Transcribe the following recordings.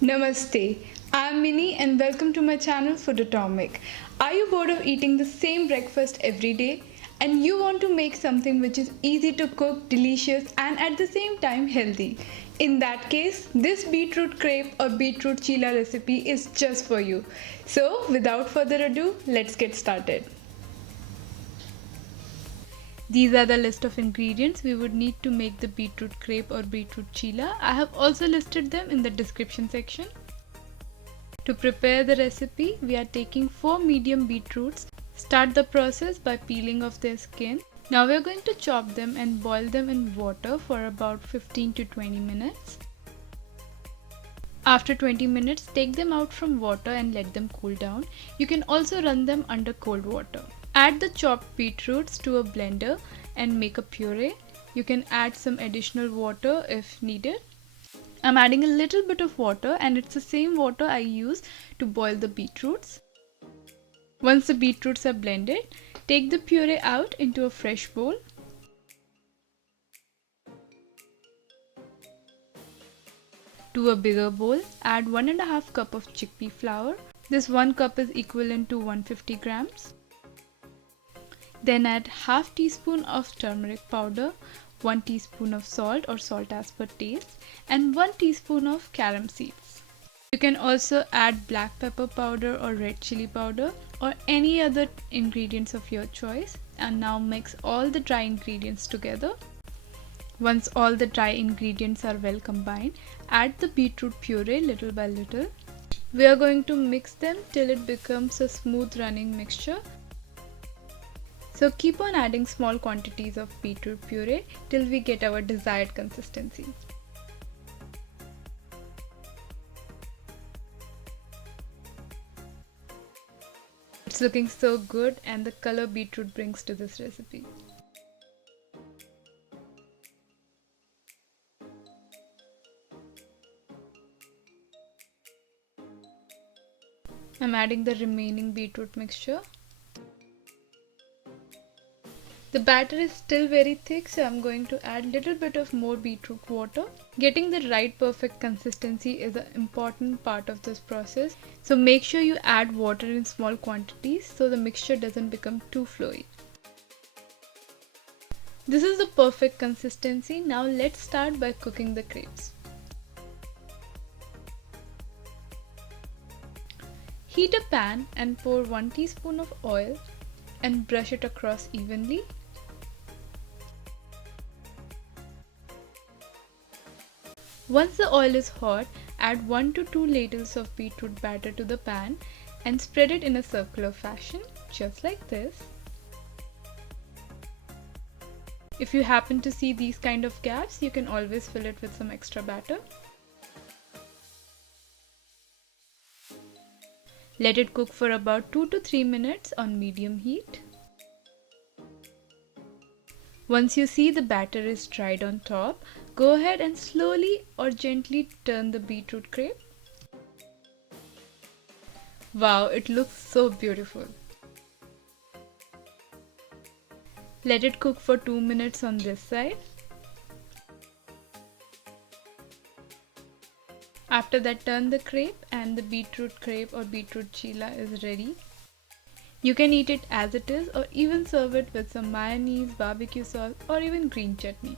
Namaste, I'm Minnie and welcome to my channel Food Atomic. Are you bored of eating the same breakfast every day and you want to make something which is easy to cook, delicious and at the same time healthy? In that case, this beetroot crepe or beetroot chila recipe is just for you. So without further ado, let's get started. These are the list of ingredients we would need to make the beetroot crepe or beetroot chila. I have also listed them in the description section. To prepare the recipe, we are taking 4 medium beetroots. Start the process by peeling off their skin. Now we are going to chop them and boil them in water for about 15 to 20 minutes. After 20 minutes, take them out from water and let them cool down. You can also run them under cold water. Add the chopped beetroots to a blender and make a puree. You can add some additional water if needed. I'm adding a little bit of water and it's the same water I use to boil the beetroots. Once the beetroots are blended, take the puree out into a fresh bowl. To a bigger bowl, add 1.5 cup of chickpea flour. This 1 cup is equivalent to 150 grams. Then add half teaspoon of turmeric powder, 1 teaspoon of salt or salt as per taste, and 1 teaspoon of carom seeds. You can also add black pepper powder or red chili powder or any other ingredients of your choice, and now mix all the dry ingredients together. Once all the dry ingredients are well combined, add the beetroot puree little by little. We are going to mix them till it becomes a smooth running mixture. So keep on adding small quantities of beetroot puree till we get our desired consistency. It's looking so good and the color beetroot brings to this recipe. I'm adding the remaining beetroot mixture. The batter is still very thick, so I'm going to add little bit of more beetroot water. Getting the right perfect consistency is an important part of this process. So make sure you add water in small quantities so the mixture doesn't become too flowy. This is the perfect consistency. Now let's start by cooking the crepes. Heat a pan and pour 1 teaspoon of oil and brush it across evenly. Once the oil is hot, add 1 to 2 ladles of beetroot batter to the pan and spread it in a circular fashion, just like this. If you happen to see these kind of gaps, you can always fill it with some extra batter. Let it cook for about 2 to 3 minutes on medium heat. Once you see the batter is dried on top, go ahead and slowly or gently turn the beetroot crepe. Wow, it looks so beautiful. Let it cook for 2 minutes on this side. After that, turn the crepe and the beetroot crepe or beetroot chila is ready. You can eat it as it is or even serve it with some mayonnaise, barbecue sauce or even green chutney.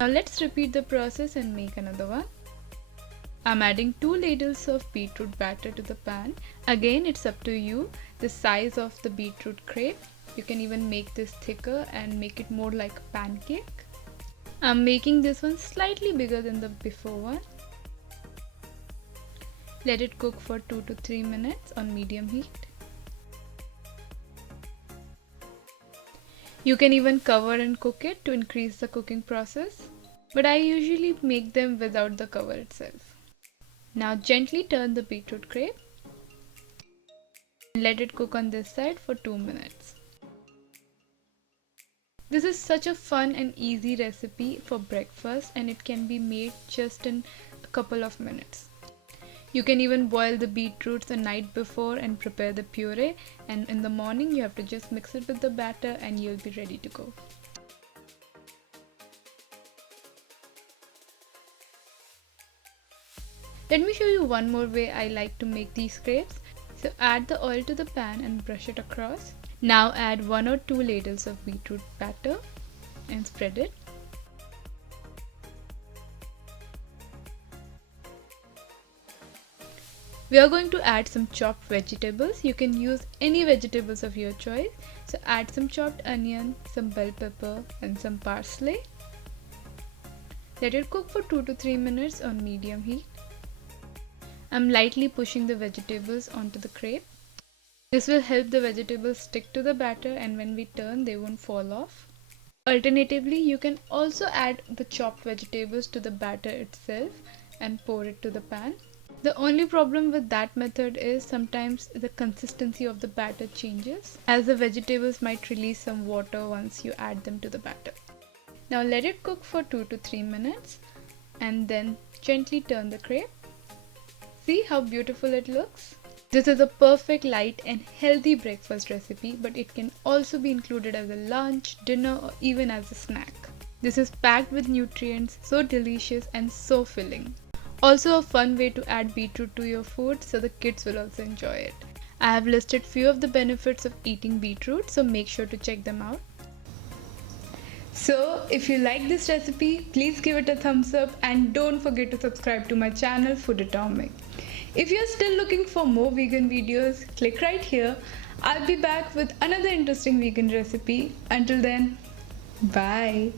Now let's repeat the process and make another one. I'm adding 2 ladles of beetroot batter to the pan. Again, it's up to you, the size of the beetroot crepe. You can even make this thicker and make it more like a pancake. I'm making this one slightly bigger than the before one. Let it cook for 2 to 3 minutes on medium heat. You can even cover and cook it to increase the cooking process, but I usually make them without the cover itself. Now gently turn the beetroot crepe and let it cook on this side for 2 minutes. This is such a fun and easy recipe for breakfast and it can be made just in a couple of minutes. You can even boil the beetroots the night before and prepare the puree, and in the morning you have to just mix it with the batter and you'll be ready to go. Let me show you one more way I like to make these crepes. So add the oil to the pan and brush it across. Now add 1 or 2 ladles of beetroot batter and spread it. We are going to add some chopped vegetables. You can use any vegetables of your choice. So add some chopped onion, some bell pepper and some parsley. Let it cook for 2 to 3 minutes on medium heat. I'm lightly pushing the vegetables onto the crepe. This will help the vegetables stick to the batter, and when we turn they won't fall off. Alternatively, you can also add the chopped vegetables to the batter itself and pour it to the pan. The only problem with that method is sometimes the consistency of the batter changes, as the vegetables might release some water once you add them to the batter. Now let it cook for 2 to 3 minutes and then gently turn the crepe. See how beautiful it looks? This is a perfect light and healthy breakfast recipe, but it can also be included as a lunch, dinner, or even as a snack. This is packed with nutrients, so delicious and so filling. Also a fun way to add beetroot to your food, so the kids will also enjoy it. I have listed few of the benefits of eating beetroot, so make sure to check them out. So if you like this recipe, please give it a thumbs up and don't forget to subscribe to my channel Food Atomic. If you're still looking for more vegan videos, click right here. I'll be back with another interesting vegan recipe. Until then, bye.